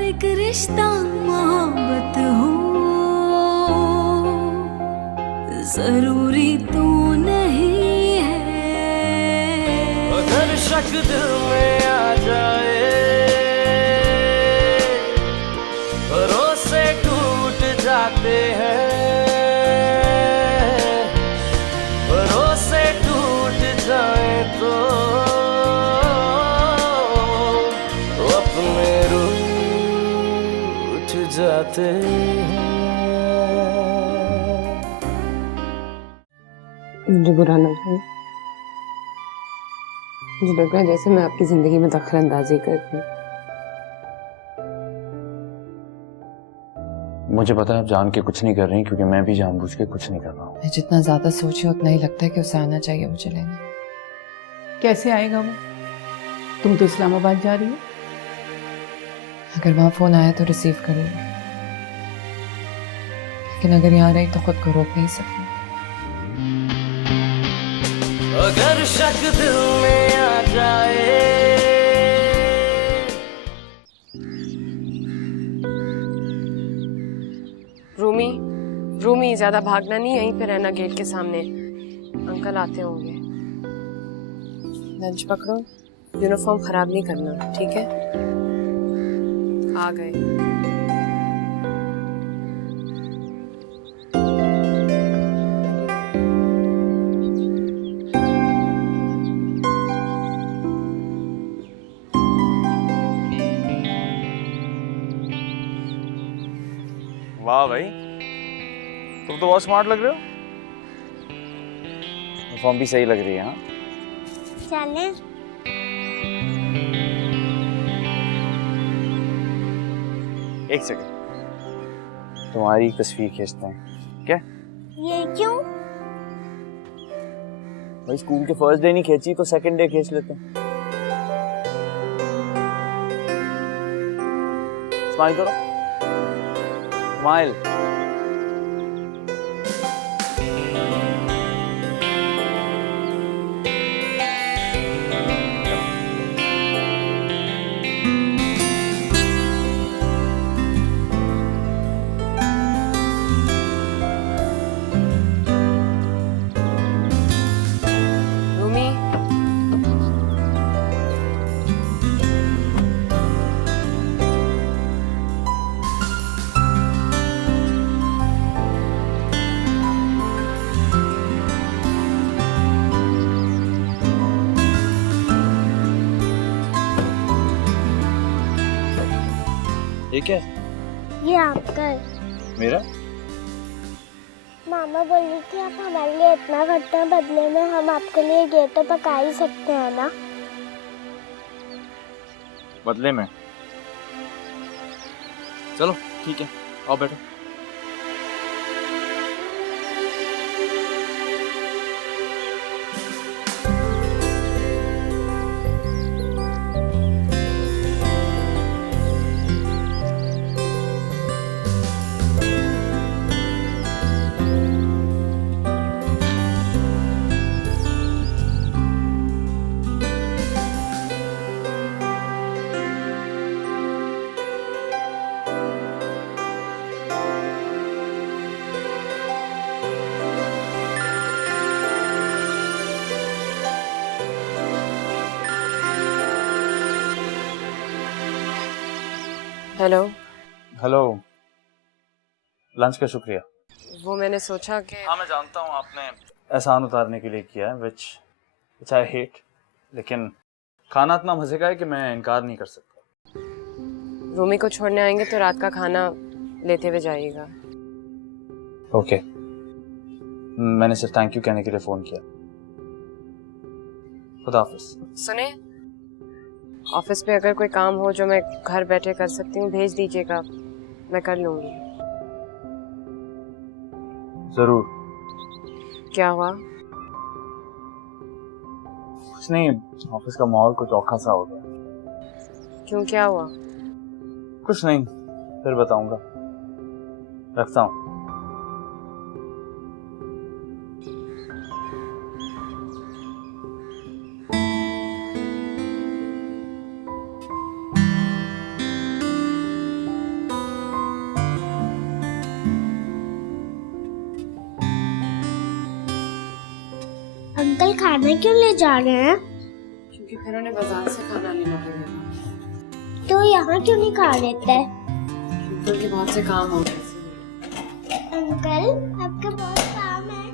हर एक रिश्ता मोहब्बत हो, जरूरी तो नहीं है। अगर शक दिल में आ जाए, भरोसे टूट जाते हैं, भरोसे टूट जाए तो अपने रूठ जाते हैं। मुझे बुरा ना लगे, मुझे लग रहा है जैसे मैं आपकी जिंदगी में दखल अंदाजी करती हूँ। मुझे पता है आप जान के कुछ नहीं कर रही, क्योंकि मैं भी जानबूझ के कुछ नहीं कर रहा हूँ। मैं जितना ज्यादा सोची उतना ही लगता है कि उसे आना चाहिए मुझे लेने। कैसे आएगा वो? तुम तो इस्लामाबाद जा रही हो। अगर वहां फोन आया तो रिसीव कर लूंगी, लेकिन अगर यहाँ रही तो खुद को रोक नहीं सकती। अगर शक दिल में आ जाए, रूमी ज्यादा भागना नहीं, यहीं पे रहना गेट के सामने। अंकल आते होंगे। लंच पकड़ो, यूनिफॉर्म खराब नहीं करना, ठीक है? आ गए। वाह भाई, तुम तो बहुत स्मार्ट लग रहे हो। यूनिफॉर्म भी सही लग रही है। हाँ, चले। एक सेकंड, तुम्हारी तस्वीर खींचते हैं। क्या ये क्यों? भाई, स्कूल के फर्स्ट डे नहीं खींची तो सेकंड डे खींच लेते हैं। स्माइल करो, स्माइल। रूमी, ये क्या? ये आपका है। मेरा? मामा बोल रही थी आप हमारे लिए इतना करते हैं, बदले में हम आपके लिए ये तो पका ही सकते हैं ना। बदले में? चलो ठीक है, आओ बैठो। हेलो। हेलो, लंच का शुक्रिया। वो मैंने सोचा कि हाँ, मैं जानता हूँ आपने एहसान उतारने के लिए किया है, विच आई हेट, लेकिन खाना इतना मजे का है कि मैं इनकार नहीं कर सकता। रूमी को छोड़ने आएंगे तो रात का खाना लेते हुए जाइएगा। ओके, मैंने सिर्फ थैंक यू कहने के लिए फोन किया। खुदा हाफिज। सुने, ऑफिस पे अगर कोई काम हो जो मैं घर बैठे कर सकती हूँ भेज दीजिएगा, मैं कर लूंगी। जरूर। क्या हुआ? कुछ नहीं, ऑफिस का माहौल कुछ औखा सा हो गया। क्यों, क्या हुआ? कुछ नहीं, फिर बताऊंगा। रखता हूँ। अंकल खाना क्यों ले जा रहे हैं? क्योंकि फिर उन्हें बाजार से खाना लेना पड़ेगा। तो यहाँ क्यों नहीं खा लेते? क्योंकि बहुत से काम हो गए। अंकल आपका बहुत काम है।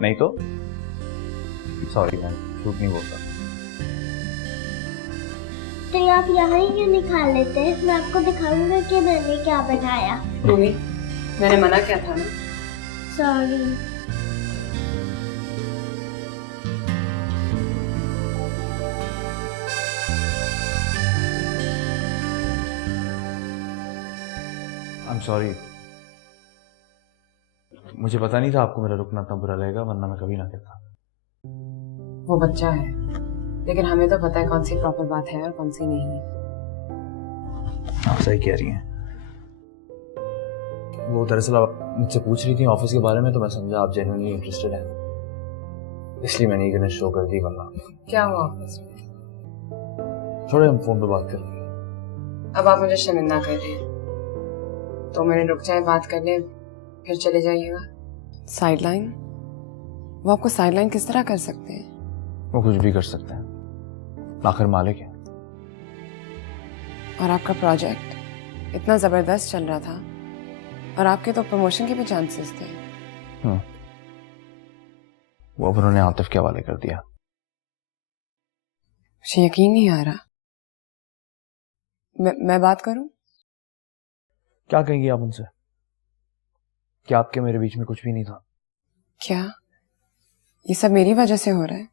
नहीं तो सॉरी मैं झूठ नहीं बोलता। तो आप यहाँ ही क्यों नहीं खा लेते? मैं आपको दिखाऊंगा कि मैंने क्या बनाया। मम्मी, मैंने मना किया था ना। सॉरी। आई एम सॉरी, मुझे पता नहीं था आपको मेरा रुकना इतना बुरा लगेगा, वरना मैं कभी ना कहता। वो बच्चा है, लेकिन हमें तो पता है कौन सी प्रॉपर बात है और कौन सी नहीं है। आप सही कह रही हैं। वो दरअसल आप मुझसे पूछ रही थी ऑफिस के बारे में, तो मैं समझा आप जेन्युइनली इंटरेस्टेड हैं, इसलिए मैंने ईगरनेस शो कर दी। वरना क्या हुआ ऑफिस में? छोड़े, हम फोन पे बात कर लेंगे। अब आप मुझे शर्मिंदा कर रहे हैं। 2 मिनट रुक जाए, बात कर ले, फिर चले जाइएगा। साइडलाइन? वो आपको साइडलाइन किस तरह कर सकते हैं? वो कुछ भी कर सकते हैं, आखिर मालिक है। और आपका प्रोजेक्ट इतना जबरदस्त चल रहा था और आपके तो प्रमोशन के भी चांसेस थे। वो अब उन्होंने आतिफ के हवाले कर दिया। मुझे यकीन नहीं आ रहा। मैं बात करूं? क्या कहेंगी आप उनसे? क्या आपके मेरे बीच में कुछ भी नहीं था? क्या ये सब मेरी वजह से हो रहा है?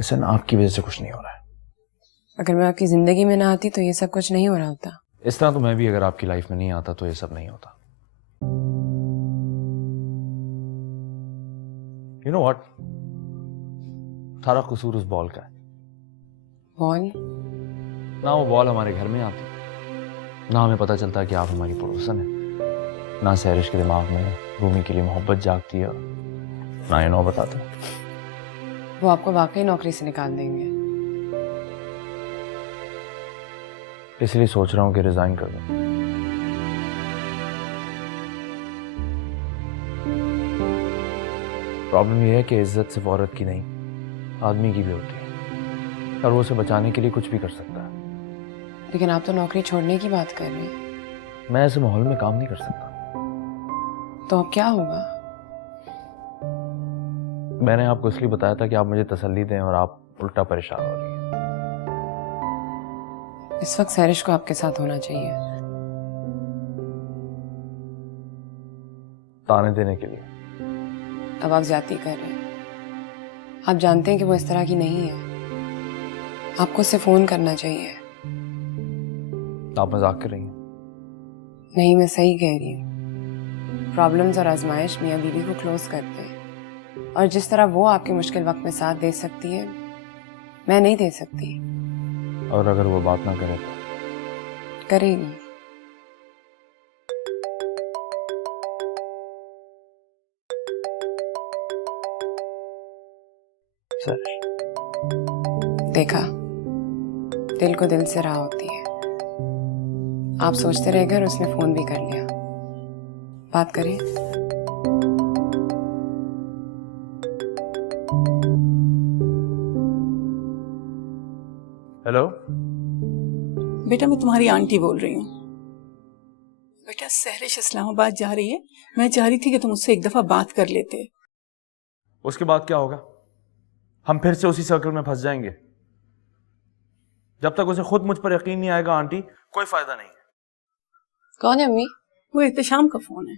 ऐसा ना, आपकी वजह से कुछ नहीं हो रहा है। अगर मैं आपकी जिंदगी में ना आती तो ये सब कुछ नहीं हो रहा होता। इस तरह तो मैं भी अगर आपकी लाइफ में नहीं आता तो ये सब नहीं होता। यू नो व्हाट, सारा कसूर उस बॉल का है। बॉल? ना वो बॉल हमारे घर में आती, ना हमें पता चलता कि आप हमारी पड़ोसन है, ना सहरिश के दिमाग में रूमी के लिए मोहब्बत जागती है, ना ये नो बताता। वो आपको वाकई नौकरी से निकाल देंगे। इसलिए सोच रहा हूँ कि रिजाइन कर दूं। प्रॉब्लम यह है कि इज्जत सिर्फ औरत की नहीं, आदमी की भी होती है, और वो उसे बचाने के लिए कुछ भी कर सकता है। लेकिन आप तो नौकरी छोड़ने की बात कर रहे हैं। मैं ऐसे माहौल में काम नहीं कर सकता। तो अब क्या होगा? मैंने आपको इसलिए बताया था कि आप मुझे तसल्ली दें, और आप उल्टा परेशान हो रही हैं। इस वक्त सहरिश को आपके साथ होना चाहिए। ताने देने के लिए। अब आप ज्यादती कर रहे हैं। आप जानते हैं कि वो इस तरह की नहीं है। आपको उससे फोन करना चाहिए। आप मजाक कर रही हैं? नहीं, मैं सही कह रही हूँ। प्रॉब्लम्स और आजमाइश मियाँ बीवी को क्लोज करते हैं, और जिस तरह वो आपके मुश्किल वक्त में साथ दे सकती है, मैं नहीं दे सकती। और अगर वो बात ना करे तो? करेगी। सर, देखा, दिल को दिल से राह होती है। आप सोचते रह गए और उसने फोन भी कर लिया। बात करें। हेलो बेटा, मैं तुम्हारी आंटी बोल रही हूँ। बेटा, सहरिश इस्लामाबाद जा रही है। मैं चाह रही थी कि तुम उससे एक दफा बात कर लेते। उसके बाद क्या होगा? हम फिर से उसी सर्कल में फंस जाएंगे। जब तक उसे खुद मुझ पर यकीन नहीं आएगा आंटी, कोई फायदा नहीं है। कौन है अम्मी? वो एहतशाम का फोन है।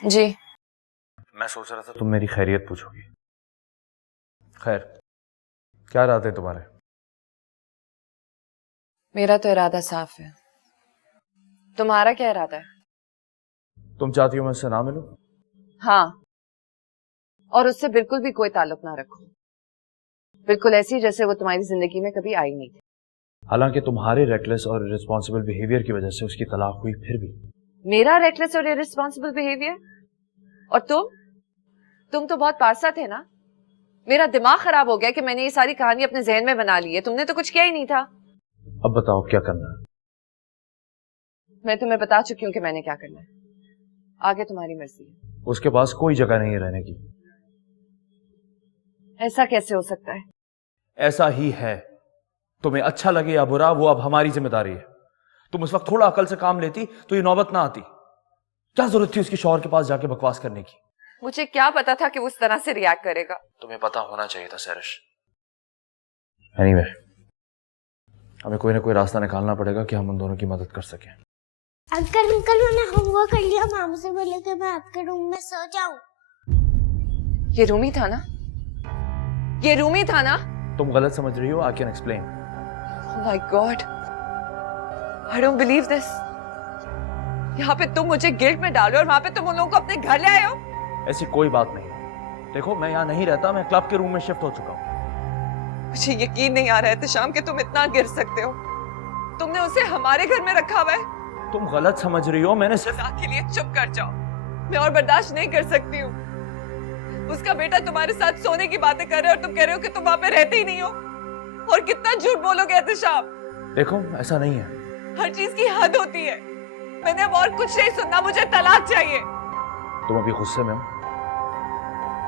जी। मैं सोच रहा था तुम मेरी खैरियत पूछोगी। खैर, क्या इरादे तुम्हारे? मेरा तो इरादा साफ है। तुम्हारा क्या इरादा है? तुम चाहती हो मैं उससे ना मिलूं? हाँ, और उससे बिल्कुल भी कोई ताल्लुक ना रखो। बिल्कुल ऐसी जैसे वो तुम्हारी जिंदगी में कभी आई नहीं थी। हालांकि तुम्हारे रेकलेस और इररिस्पॉन्सिबल बिहेवियर की वजह से उसकी तलाक हुई, फिर भी। मेरा रेकलेस और इररिस्पॉन्सिबल बिहेवियर? और तुम तो बहुत पारसा थे ना। मेरा दिमाग खराब हो गया कि मैंने ये सारी कहानी अपने जहन में बना ली है। तुमने तो कुछ किया ही नहीं था। अब बताओ क्या करना है? मैं तुम्हें बता चुकी हूँ कि मैंने क्या करना है। आगे तुम्हारी मर्जी है। उसके पास कोई जगह नहीं है रहने की। ऐसा कैसे हो सकता है? ऐसा ही है। तुम्हें अच्छा लगे या बुरा, वो अब हमारी जिम्मेदारी है। तुम उस वक्त थोड़ा अकल से काम लेती तो ये नौबत ना आती। क्या जरूरत थी उसके शौहर के पास जाके बकवास करने की? मुझे क्या पता था कि वो उस तरह से रिएक्ट करेगा। तुम्हें पता होना चाहिए था सैरिश। एनीवे, हमें कोई ना कोई रास्ता निकालना पड़ेगा कि हम उन दोनों की मदद कर सकें। अंकल मैंने होमवर्क कर लिया। मामा से बोले कि मैं आपके रूम में सो जाऊं। ये रूमी था ना? ये रूमी था ना? तुम गलत समझ रही हो। I can explain. My God, I don't believe this. यहाँ पे तुम मुझे गिल्ट में डालो और वहां पे तुम उन लोगों को अपने घर ले आए हो। ऐसी कोई बात नहीं। देखो, मैं यहाँ नहीं रहता, मैं क्लब के रूम में शिफ्ट हो चुका हूँ। मुझे यकीन नहीं आ रहा है शाम के तुम इतना गिर सकते हो। तुमने उसे हमारे घर में रखा हुआ है। तुम गलत समझ रही हो। मैंने सिर्फ के लिए चुप कर जाओ। मैं और बर्दाश्त नहीं कर सकती हूँ। उसका बेटा तुम्हारे साथ सोने की बातें कर रहे हो और तुम कह रहे हो कि तुम वहां पे रहते ही नहीं हो। और कितना झूठ बोलोगे एहतिशाम। देखो, ऐसा नहीं है। हर चीज की हद होती है। मैंने अब और कुछ नहीं सुनना। मुझे तलाक चाहिए। तुम अभी गुस्से में हो।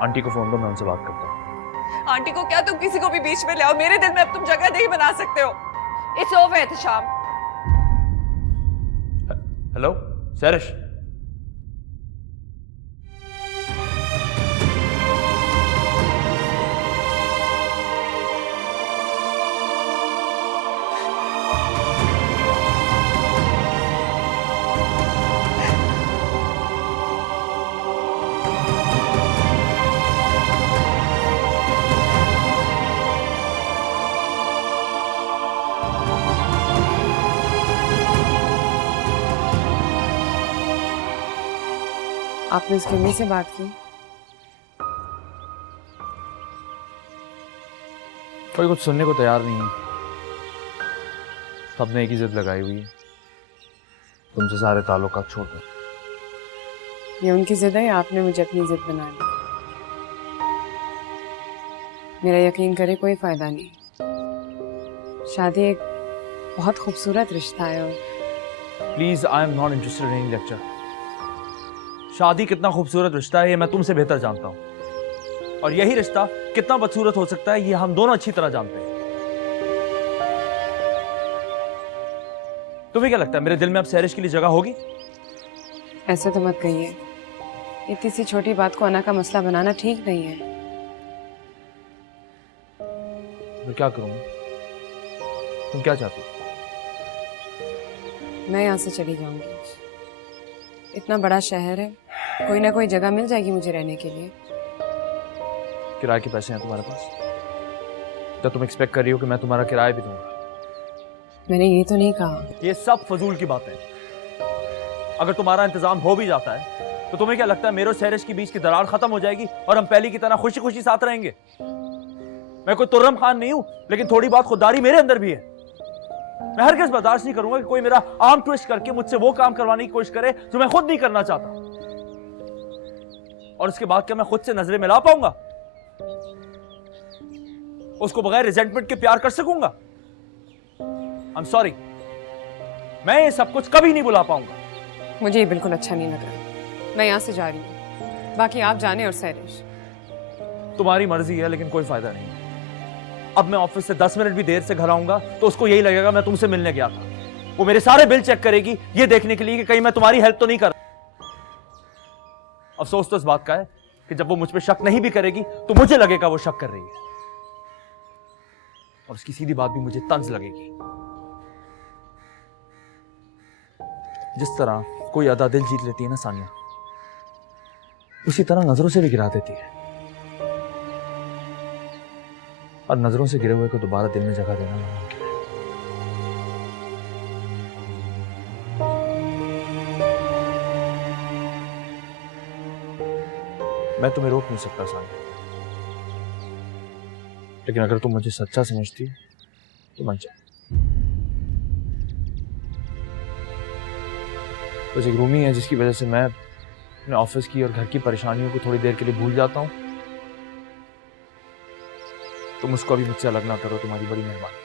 आंटी को फोन दो, मैं उनसे बात करता हूँ। आंटी को क्या, तुम किसी को भी बीच में ले आओ। मेरे दिल में अब तुम जगह नहीं बना सकते हो। It's over Ehtisham. हेलो सैरिश। आपने उसकी अम्मी से बात की? कोई कुछ सुनने को तैयार नहीं है। सबने एक ही जिद लगाई हुई है, तुमसे सारे ताल्लुकात छोड़ दो। ये उनकी जिद है या आपने मुझे अपनी जिद बना ली? मेरा यकीन करे कोई फायदा नहीं। शादी एक बहुत खूबसूरत रिश्ता है। और please, I am not interested in any lecture. शादी कितना खूबसूरत रिश्ता है ये मैं तुमसे बेहतर जानता हूं, और यही रिश्ता कितना बदसूरत हो सकता है ये हम दोनों अच्छी तरह जानते हैं। तुम्हें क्या लगता है मेरे दिल में अब सैरिश के लिए जगह होगी? ऐसे तो मत कहिए। इतनी सी छोटी बात को अना का मसला बनाना ठीक नहीं है। मैं क्या करूं? तुम क्या चाहती हो? मैं यहाँ से चली जाऊंगी। इतना बड़ा शहर है, कोई ना कोई जगह मिल जाएगी मुझे रहने के लिए। किराए के पैसे हैं तुम्हारे पास? क्या तुम एक्सपेक्ट कर रही हो कि मैं तुम्हारा किराया भी दूंगा? मैंने ये तो नहीं कहा। ये सब फजूल की बातें। अगर तुम्हारा इंतजाम हो भी जाता है तो तुम्हें क्या लगता है मेरे और सैरिश के बीच की दरार खत्म हो जाएगी और हम पहले की तरह खुशी खुशी साथ रहेंगे? मैं कोई तुर्रम खान नहीं हूं, लेकिन थोड़ी बहुत खुददारी मेरे अंदर भी है। मैं हरगिज़ बर्दाश्त नहीं करूंगा कि कोई मेरा आर्म ट्विस्ट करके मुझसे वो काम करवाने की कोशिश करे जो मैं खुद नहीं करना चाहता। और इसके बाद क्या मैं खुद से नजरें मिला पाऊंगा? उसको बगैर रिजेंटमेंट के प्यार कर सकूंगा? आई एम सॉरी, मैं ये सब कुछ कभी नहीं बुला पाऊंगा। मुझे ये बिल्कुल अच्छा नहीं लग रहा। मैं यहाँ से जा रही हूँ। बाकी आप जाने। और सैरिश, तुम्हारी मर्जी है, लेकिन कोई फायदा नहीं। अब मैं ऑफिस से 10 मिनट भी देर से घर आऊंगा तो उसको यही लगेगा मैं तुमसे मिलने गया था। वो मेरे सारे बिल चेक करेगी ये देखने के लिए कि कहीं मैं तुम्हारी हेल्प तो नहीं कर। अफसोस तो इस बात का है कि जब वो मुझ पर शक नहीं भी करेगी तो मुझे लगेगा वो शक कर रही है, और उसकी सीधी बात भी मुझे तंज लगेगी। जिस तरह कोई अदा दिल जीत लेती है ना सानिया, उसी तरह नजरों से भी गिरा देती है। और नजरों से गिरे हुए को दोबारा दिल में जगह देना नामुमकिन है। मैं तुम्हें रोक नहीं सकता सानिया, लेकिन अगर तुम मुझे सच्चा समझती हो तो मान जा। बस एक रूमी है जिसकी वजह से मैं अपने ऑफिस की और घर की परेशानियों को थोड़ी देर के लिए भूल जाता हूं। तुम उसको अभी मुझसे अलग ना करो, तुम्हारी बड़ी मेहरबानी।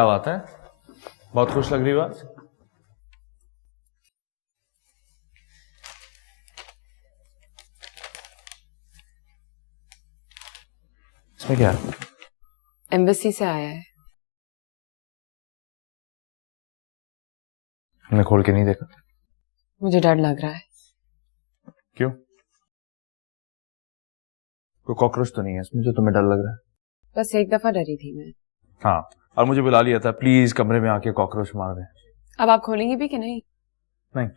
क्या बात है, बहुत खुश लग रही हो आज। इसमें क्या है? एम्बेसी से आया है। मैंने खोल के नहीं देखा। मुझे डर लग रहा है। क्यों? कोई कॉकरोच तो नहीं है इसमें जो तुम्हें डर लग रहा है? बस एक दफा डरी थी मैं। हाँ, और मुझे बुला लिया था, प्लीज कमरे में आके कॉकरोच मार दे। अब आप खोलेंगे भी कि नहीं? नहीं।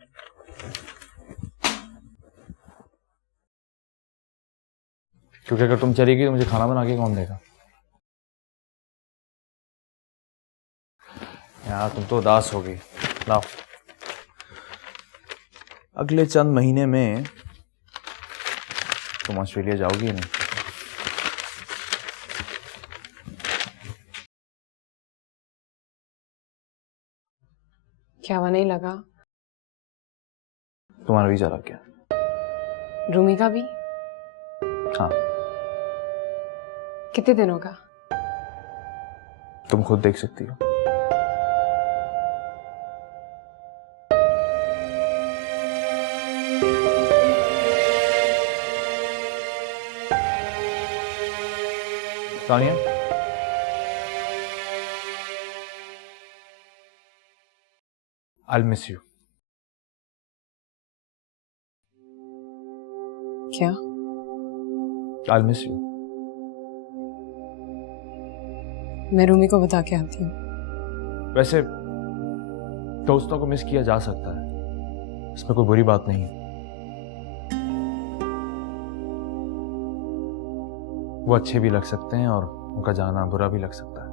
क्योंकि अगर तुम चली गई तो मुझे खाना बना के कौन देगा? यार तुम तो उदास हो गई। लाओ, अगले चंद महीने में तुम ऑस्ट्रेलिया जाओगी नहीं। क्या हुआ, नहीं लगा? तुम्हारा वीजा लग गया। रूमी का भी? हाँ। कितने दिनों का? तुम खुद देख सकती हो। Tania, I'll miss you. क्या? I'll miss you. मैं रूमी को बता के आती हूँ। वैसे दोस्तों को मिस किया जा सकता है, इसमें कोई बुरी बात नहीं है। वो अच्छे भी लग सकते हैं और उनका जाना बुरा भी लग सकता है।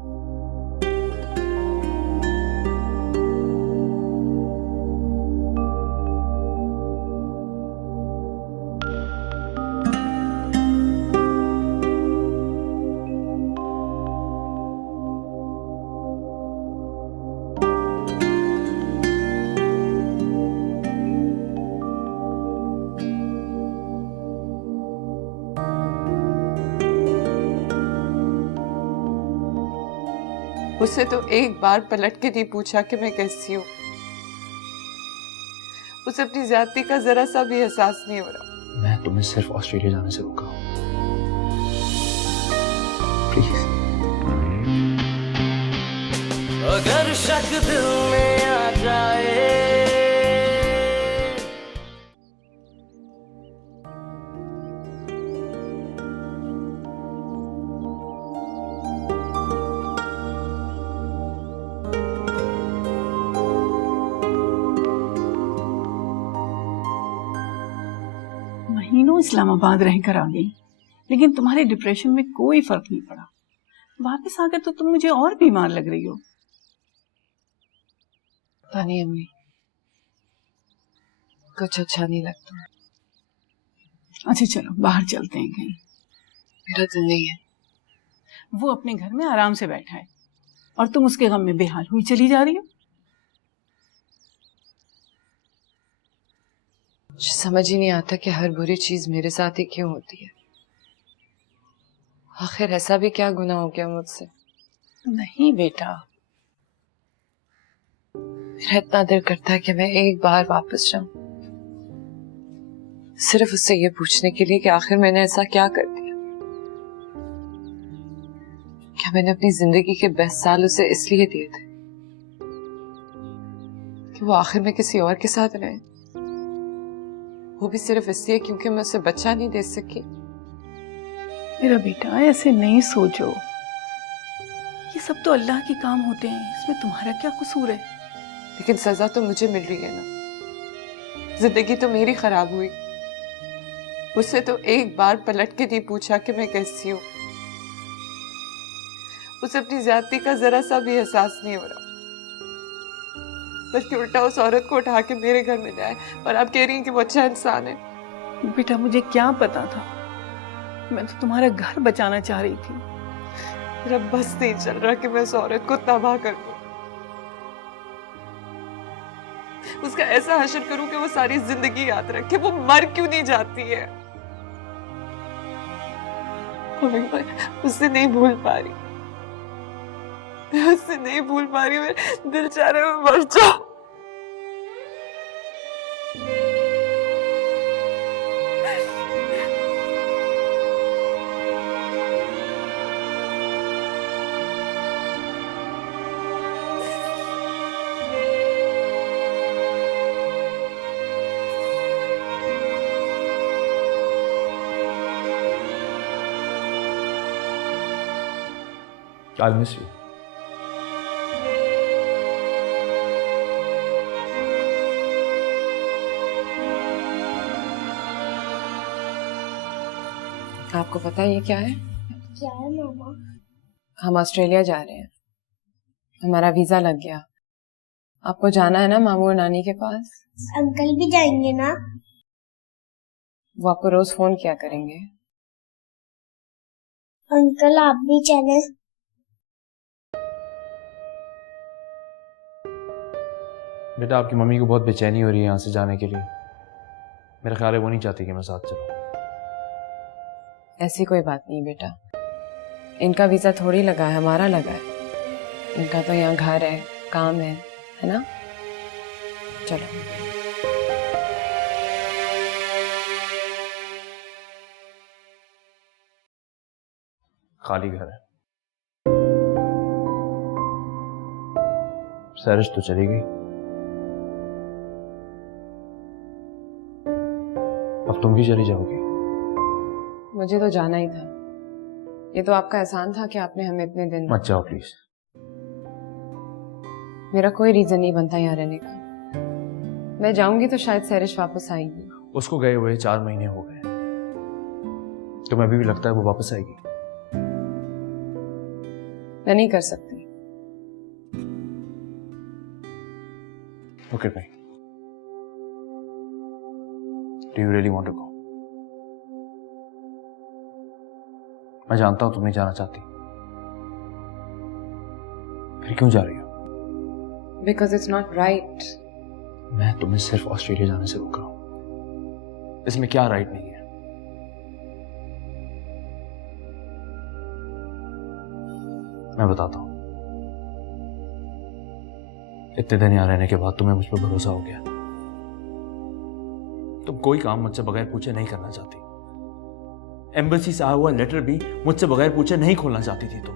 उससे तो एक बार पलट के नहीं पूछा कि मैं कैसी हूँ। उसे अपनी ज्यादती का जरा सा भी एहसास नहीं हो रहा। मैं तुम्हें सिर्फ ऑस्ट्रेलिया जाने से रोका हूँ। प्लीज। अगर शक दिल में आ जाए, महीनों इस्लामाबाद रहकर आ गई, लेकिन तुम्हारे डिप्रेशन में कोई फर्क नहीं पड़ा। वापस आकर तो तुम मुझे और बीमार लग रही हो। पता नहीं अम्मी, कुछ अच्छा नहीं लगता। अच्छा चलो बाहर चलते हैं कहीं। मेरा दिल नहीं है। वो अपने घर में आराम से बैठा है और तुम उसके गम में बेहाल हुई चली जा रही हो। मुझे समझ ही नहीं आता कि हर बुरी चीज मेरे साथ ही क्यों होती है। आखिर ऐसा भी क्या गुनाह हो गया मुझसे? नहीं बेटा, मेरा इतना दिल करता है कि मैं एक बार वापस जाऊं, सिर्फ उससे ये पूछने के लिए कि आखिर मैंने ऐसा क्या कर दिया। क्या मैंने अपनी जिंदगी के बेस्ट साल उसे इसलिए दिए थे कि वो आखिर में किसी और के साथ रहे, वो भी सिर्फ इसलिए क्योंकि मैं उसे बच्चा नहीं दे सकी। मेरा बेटा ऐसे नहीं सोचो, ये सब तो अल्लाह के काम होते हैं, इसमें तुम्हारा क्या कसूर है? लेकिन सजा तो मुझे मिल रही है ना, जिंदगी तो मेरी खराब हुई। उससे तो एक बार पलट के नहीं पूछा कि मैं कैसी हूँ। उसे अपनी ज्यादती का जरा सा भी एहसास नहीं हो रहा, बल्कि उल्टा उस औरत को उठा के मेरे घर में जाए और आप कह रही हैं कि वो अच्छा इंसान है। बेटा मुझे क्या पता था, मैं तो तुम्हारा घर बचाना चाह रही थी। मेरा बस नहीं चल रहा कि मैं उस औरत को तबाह कर दूं, उसका ऐसा हश्र करूं कि वो सारी जिंदगी याद रखे। वो मर क्यों नहीं जाती है? और मैं उससे नहीं भूल पा रही। मैं उससे नहीं भूल पा रही हूँ, मेरा दिल चाह रहा है मैं मर जाऊं। I'll miss you. आपको पता है ये क्या है? क्या है मामा? हम ऑस्ट्रेलिया जा रहे हैं, हमारा वीजा लग गया। आपको जाना है ना मामू और नानी के पास? अंकल भी जाएंगे ना? वो आपको रोज फोन किया करेंगे। अंकल आप भी चले। बेटा आपकी मम्मी को बहुत बेचैनी हो रही है यहाँ से जाने के लिए। मेरा ख्याल है वो नहीं चाहती कि मैं साथ चलूं। ऐसी कोई बात नहीं बेटा, इनका वीजा थोड़ी लगा है, हमारा लगा है। इनका तो यहाँ घर है, काम है ना? चलो। खाली घर है। सैरिश तो चली गई, अब तुम भी चली जाओगी। मुझे तो जाना ही था, ये तो आपका एहसान था कि आपने हमें इतने दिन। मत जाओ प्लीज। मेरा कोई रीजन नहीं बनता यहाँ रहने का। मैं जाऊंगी तो शायद सैरिश वापस आएगी। उसको गए हुए 4 महीने हो गए, तुम्हें अभी भी लगता है वो वापस आएगी? मैं नहीं कर सकती। ओके भाई, do you really want to go? मैं जानता हूं तुम नहीं जाना चाहती, फिर क्यों जा रही हो? Because it's not right. मैं तुम्हें सिर्फ ऑस्ट्रेलिया जाने से रोक रहा हूं, इसमें क्या राइट नहीं है? मैं बताता हूं, इतने दिन यहाँ रहने के बाद तुम्हें मुझ पर भरोसा हो गया। तुम कोई काम मुझसे बगैर पूछे नहीं करना चाहती। एम्बेसी से आया हुआ लेटर भी मुझसे बगैर पूछे नहीं खोलना चाहती थी तुम।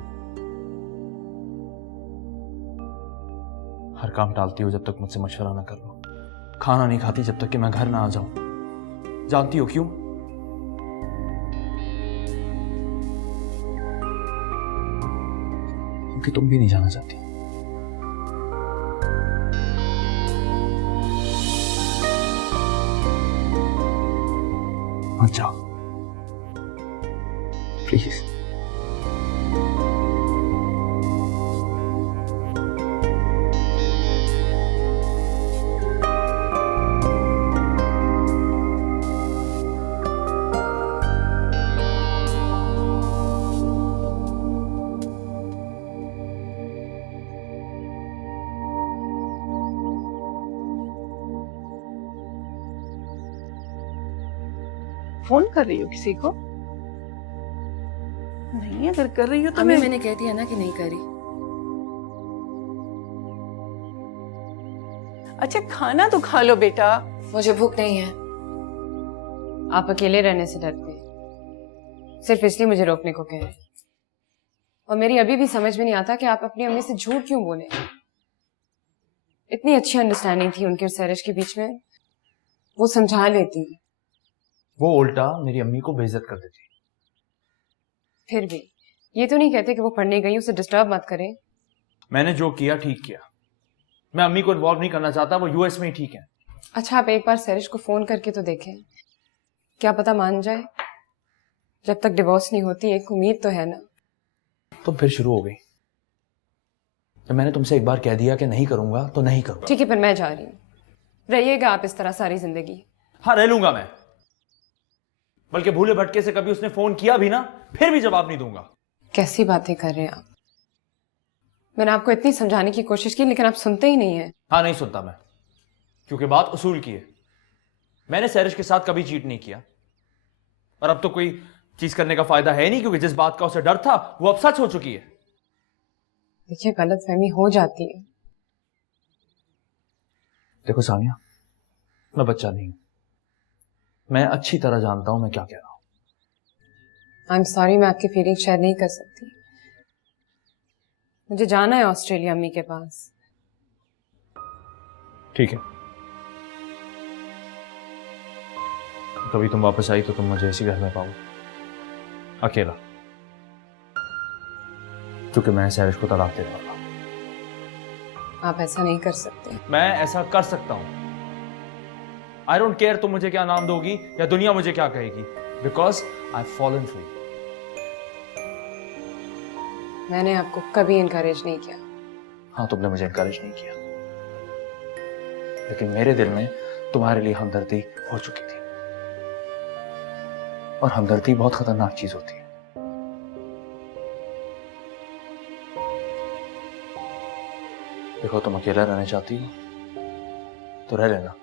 हर काम टालती हो जब तक मुझसे मशवरा ना कर लो। खाना नहीं खाती जब तक कि मैं घर ना आ जाऊं। जानती हो क्यों? क्योंकि तुम भी नहीं जाना चाहती। मत जाओ प्लीज। फोन कर रही हो किसी को? नहीं, अगर कर रही हो तो मैंने कह दिया ना कि नहीं करी। अच्छा खाना तो खा लो बेटा। मुझे भूख नहीं है। आप अकेले रहने से डरते हैं, सिर्फ इसलिए मुझे रोकने को कह रहे हैं। और मेरी अभी भी समझ में नहीं आता कि आप अपनी अम्मी से झूठ क्यों बोले। इतनी अच्छी अंडरस्टैंडिंग थी उनके और सैरिश के बीच में, वो समझा लेती। वो उल्टा मेरी अम्मी को बेइज्जत कर देती। फिर भी ये तो नहीं कहते कि वो पढ़ने गई, उसे डिस्टर्ब मत करें। मैंने जो किया ठीक किया। मैं अम्मी को इन्वॉल्व नहीं करना चाहता, वो यूएस में ही ठीक है। अच्छा आप एक बार सैरिश को फोन करके तो देखें, क्या पता मान जाए। जब तक डिवोर्स नहीं होती एक उम्मीद तो है ना। तुम फिर शुरू हो गई। तो मैंने तुमसे एक बार कह दिया कि नहीं करूंगा तो नहीं करूंगा। ठीक है फिर मैं जा रही हूँ, रहिएगा आप इस तरह सारी जिंदगी। हाँ रह लूंगा मैं, बल्कि भूले भटके से कभी उसने फोन किया भी ना फिर भी जवाब नहीं दूंगा। कैसी बातें कर रहे हैं आप? मैंने आपको इतनी समझाने की कोशिश की लेकिन आप सुनते ही नहीं है। हाँ नहीं सुनता मैं, क्योंकि बात उसूल की है। मैंने सैरिश के साथ कभी चीट नहीं किया, और अब तो कोई चीज करने का फायदा है नहीं, क्योंकि जिस बात का उसे डर था वो अब सच हो चुकी है। देखिए गलतफहमी हो जाती है। देखो सानिया, मैं बच्चा नहीं हूं, मैं अच्छी तरह जानता हूं मैं क्या कह रहा हूं। आई एम सॉरी, मैं आपकी फीलिंग शेयर नहीं कर सकती। मुझे जाना है ऑस्ट्रेलिया अम्मी के पास। ठीक है, कभी तुम वापस आई तो तुम मुझे इसी घर में पाओ, अकेला, क्योंकि मैं सैरिश को तलाक दे रहा था। आप ऐसा नहीं कर सकते। मैं ऐसा कर सकता हूं। आई डोंट केयर तुम मुझे क्या नाम दोगी या दुनिया मुझे क्या कहेगी, because I fallen for you. मैंने आपको कभी इनकरेज नहीं किया। हाँ, तुमने मुझे इनकरेज नहीं किया, लेकिन मेरे दिल में तुम्हारे लिए हमदर्दी हो चुकी थी, और हमदर्दी बहुत खतरनाक चीज होती है। देखो, तुम अकेला रहना चाहती हो तो रह लेना,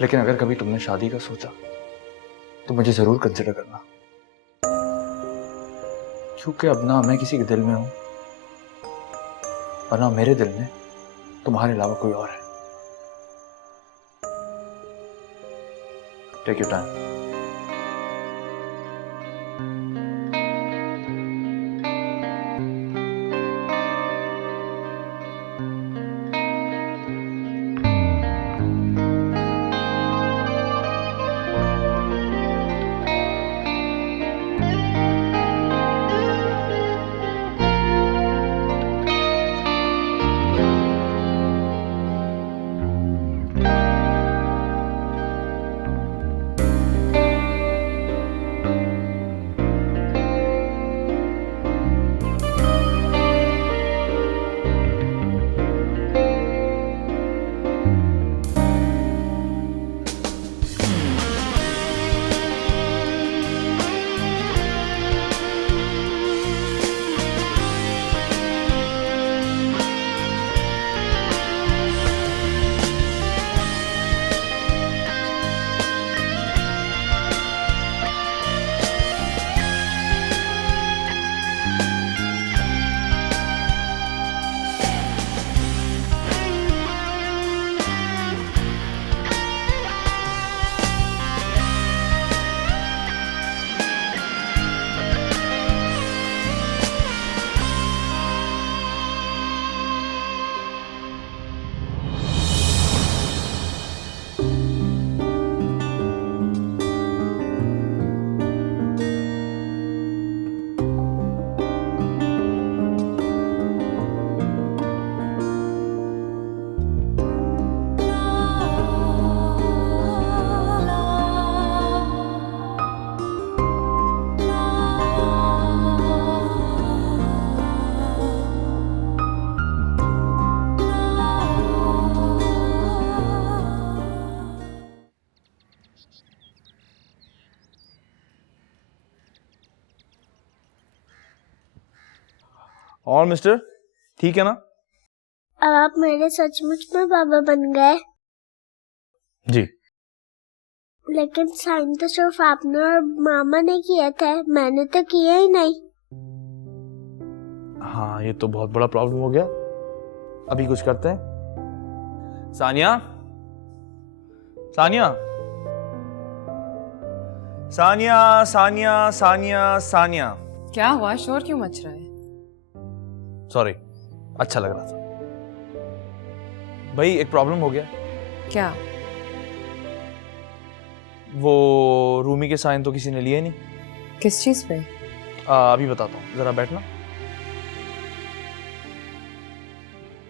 लेकिन अगर कभी तुमने शादी का सोचा तो मुझे जरूर कंसिडर करना, क्योंकि अब ना मैं किसी के दिल में हूं और ना मेरे दिल में तुम्हारे अलावा कोई और है। Take your time. और मिस्टर, ठीक है ना? अब आप मेरे सचमुच में बाबा बन गए। जी। लेकिन साइन तो सिर्फ आपने और मामा ने किए थे, मैंने तो किया ही नहीं। हाँ, ये तो बहुत बड़ा प्रॉब्लम हो गया। अभी कुछ करते हैं। सानिया, सानिया, सानिया, सानिया, सानिया, सानिया। क्या हुआ? शोर क्यों मच रहा है? सॉरी, अच्छा लग रहा था। भाई, एक प्रॉब्लम हो गया। क्या? वो रूमी के साइन तो किसी ने लिए नहीं। किस चीज पे? अभी बताता हूँ, जरा बैठना।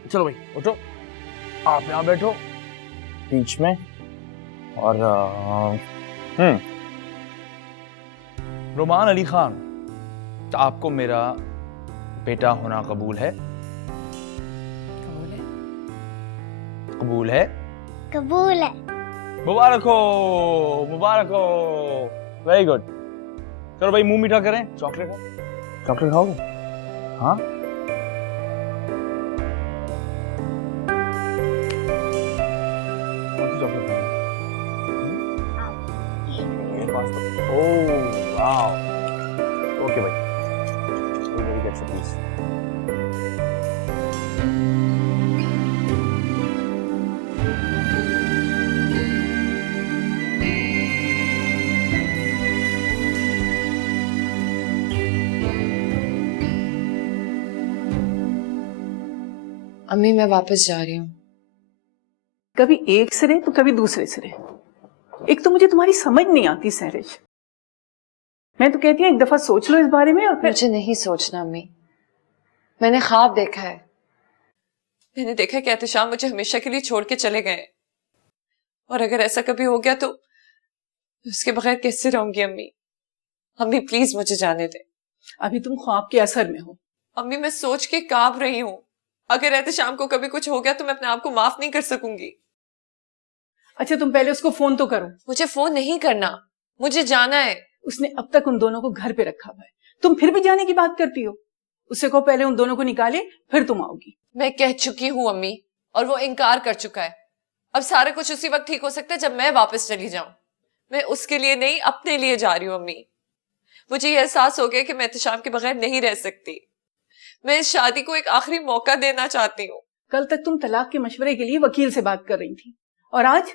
चलो भाई, उठो, आप यहाँ बैठो बीच में, और रोमान अली खान, आपको मेरा बेटा होना कबूल है? कबूल है। कबूल है? कबूल है। मुबारक हो, मुबारक हो, वेरी गुड। चलो भाई, मुंह मीठा करें। चॉकलेट है? चॉकलेट खाओगे? हाँ, कौन सी चॉकलेट खाओगे? ओह, वाओ, ओके भाई, we'll get some peace. अम्मी मैं वापस जा रही हूँ। कभी एक सिरे तो कभी दूसरे सिरे। एक तो मुझे तुम्हारी समझ नहीं आती सहरिश। मैं तो कहती हूँ एक दफा सोच लो इस बारे में और फिर। मुझे नहीं सोचना अम्मी, मैंने ख्वाब देखा है। मैंने देखा कि एहतिशाम मुझे हमेशा के लिए छोड़ के चले गए, और अगर ऐसा कभी हो गया तो उसके बगैर कैसे रहूंगी अम्मी? अम्मी प्लीज मुझे जाने दे। अभी तुम ख्वाब के असर में हो। अम्मी मैं सोच के कांप रही हूँ, अगर एहतिशाम को कभी कुछ हो गया तो मैं अपने आप को माफ नहीं कर सकूंगी। अच्छा तुम पहले उसको फोन तो करो। मुझे फोन नहीं करना, मुझे जाना है। उसने अब तक उन दोनों को घर पे रखा हुआ है, तुम फिर भी जाने की बात करती हो। उससे कहो पहले उन दोनों को निकाले फिर तुम आओगी। मैं कह चुकी हूँ अम्मी, और वो इनकार कर चुका है। अब सारा कुछ उसी वक्त ठीक हो सकता है जब मैं वापस चली जाऊं। मैं उसके लिए नहीं अपने लिए जा रही हूँ अम्मी। मुझे ये एहसास हो गया कि मैं एहतिशाम के बगैर नहीं रह सकती। मैं इस शादी को एक आखिरी मौका देना चाहती हूँ। कल तक तुम तलाक के मशवरे के लिए वकील से बात कर रही थी, और आज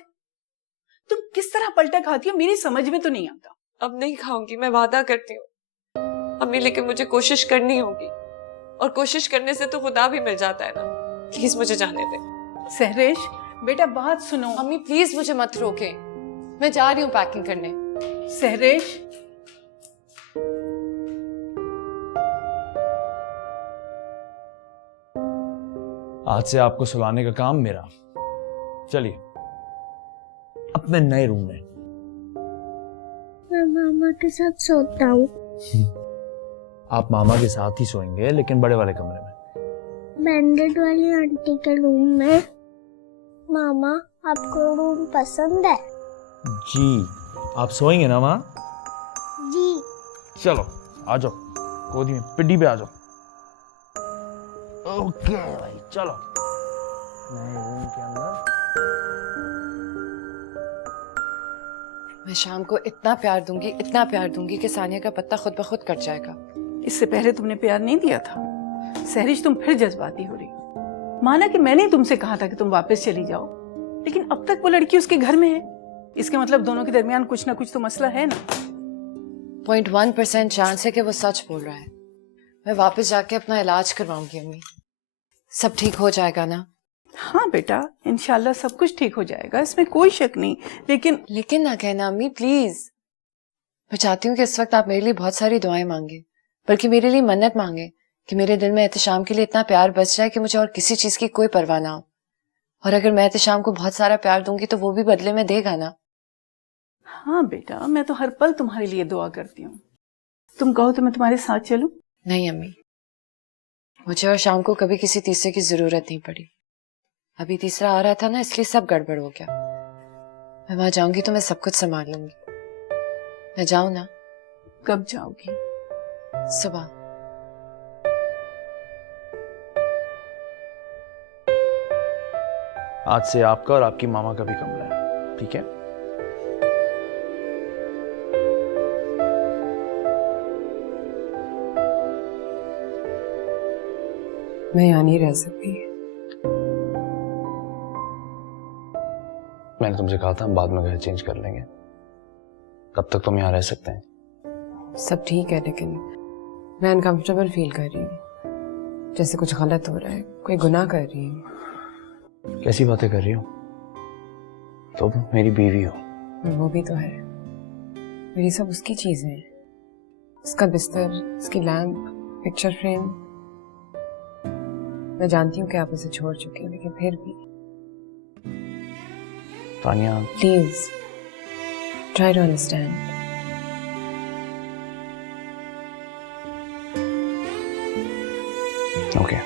तुम किस तरह पलटा खाती हो मेरी समझ में तो नहीं आता। अब नहीं खाऊंगी, मैं वादा करती हूँ अम्मी, लेकिन मुझे कोशिश करनी होगी, और कोशिश करने से तो खुदा भी मिल जाता है ना। प्लीज मुझे जाने दे। सहरेश बेटा बात सुनो। अम्मी प्लीज मुझे मत रोके, मैं जा रही हूँ पैकिंग करने। सहरेश आज से आपको सुलाने का काम मेरा। चलिए अपने नए रूम में। मैं मामा के साथ सोता हूँ। आप मामा के साथ ही सोएंगे, लेकिन बड़े वाले कमरे में। बैंडेड वाली आंटी के रूम में। मामा आपको रूम पसंद है? जी, आप सोएंगे ना माँ? जी। चलो आ जाओ, गोदी में पिड्डी पे आ जाओ। ओके भाई चलो नए रूम के अंदर। मैं शाम को इतना प्यार दूंगी, इतना प्यार दूंगी कि सानिया का पत्ता खुद ब खुद कट जाएगा। इससे पहले तुमने प्यार नहीं दिया था। सहरिश तुम फिर जज्बाती हो रही हो। माना कि मैंने तुमसे कहा था कि तुम वापस चली जाओ, लेकिन अब तक वो लड़की उसके घर में है। इसका मतलब दोनों के दरमियान कुछ ना कुछ तो मसला है ना। 0.1% चांस है कि वो सच बोल रहा है। मैं वापस जाके अपना इलाज करवाऊंगी अम्मी, सब ठीक हो जाएगा ना? हाँ बेटा इंशाल्लाह सब कुछ ठीक हो जाएगा, इसमें कोई शक नहीं। लेकिन ना कहना अम्मी प्लीज। मैं चाहती हूँ कि इस वक्त आप मेरे लिए बहुत सारी दुआएं मांगे, बल्कि मेरे लिए मन्नत मांगे कि मेरे दिल में एहतिशाम के लिए इतना प्यार बच जाए कि मुझे और किसी चीज की कोई परवाह ना हो। और अगर मैं एहतिशाम को बहुत सारा प्यार दूंगी तो वो भी बदले में देगा ना। हाँ बेटा मैं तो हर पल तुम्हारे लिए दुआ करती हूँ। तुम कहो तो मैं तुम्हारे साथ चलूं? नहीं अम्मी, मुझे और शाम को कभी किसी तीसरे की जरूरत नहीं पड़ी। अभी तीसरा आ रहा था ना, इसलिए सब गड़बड़ हो गया। मैं वहां जाऊंगी तो मैं सब कुछ संभाल लूंगी। मैं जाऊं ना? कब जाओगी? सुबह। आज से आपका और आपकी मामा का भी कमरा है, ठीक है? मैं यहाँ नहीं रह सकती। मैंने तुमसे कहा था हम बाद में घर चेंज कर लेंगे, तब तक तुम यहाँ रह सकते हैं। सब ठीक है, लेकिन मैं अनकंफर्टेबल फील कर रही हूँ, जैसे कुछ गलत हो रहा है, कोई गुनाह कर रही हूँ। कैसी बातें कर रही हो? तुम मेरी बीवी हो। वो भी तो है, मेरी सब उसकी चीजें हैं। उसका बिस्तर, उसकी लैम्प, पिक्चर फ्रेम। मैं जानती हूँ कि आप उसे छोड़ चुके हैं, लेकिन फिर भी Tania please try to understand. Okay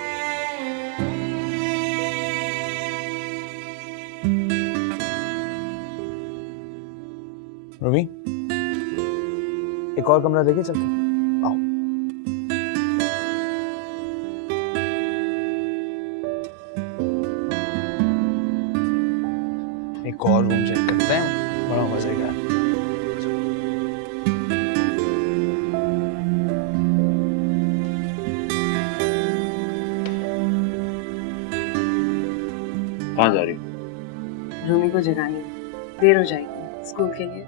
Ruby, एक और कमरा देखे चलते आओ। एक और रूम चेक करते हैं, बड़ा मजे का है। कहाँ जा रही? रूमी को जगाने, देर हो जाएगी स्कूल के लिए।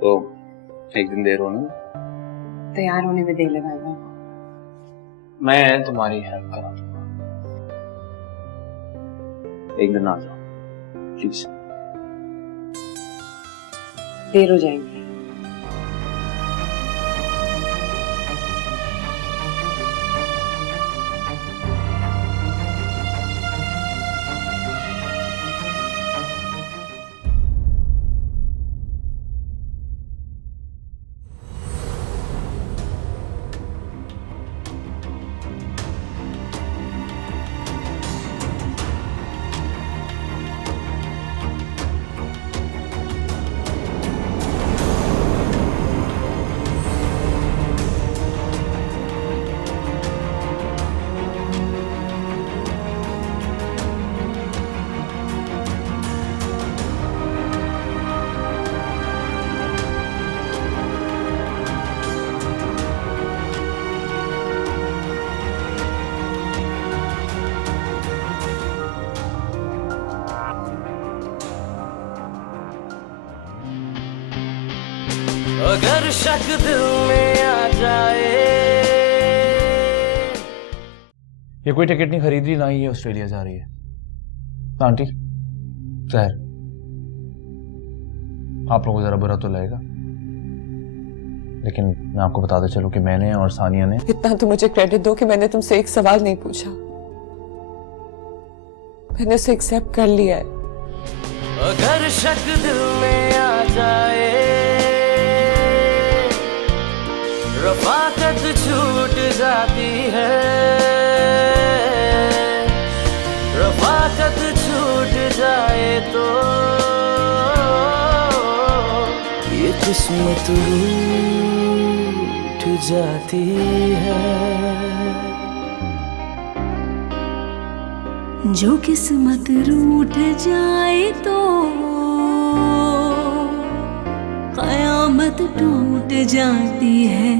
तो एक दिन देर होने तैयार होने में देर लगाएगा। मैं तुम्हारी हेल्प करा दूंगा। एक दिन आ जाओ प्लीज। देर हो जाएगी। अगर शक दिल में आ जाए। ये कोई टिकट नहीं खरीद रही, ना ही ये ऑस्ट्रेलिया जा रही है। आंटी खैर, आप लोगों को जरा बुरा तो लगेगा, लेकिन मैं आपको बताते चलूं कि मैंने और सानिया ने इतना तो मुझे क्रेडिट दो कि मैंने तुमसे एक सवाल नहीं पूछा। मैंने उसे एक्सेप्ट कर लिया है। अगर शक दिल में आ जाए, रफाकत छूट जाती है, रफाकत छूट जाए तो ये किस्मत रूठ जाती है। जो किस्मत रूठ जाए तो कयामत टूट जाती है।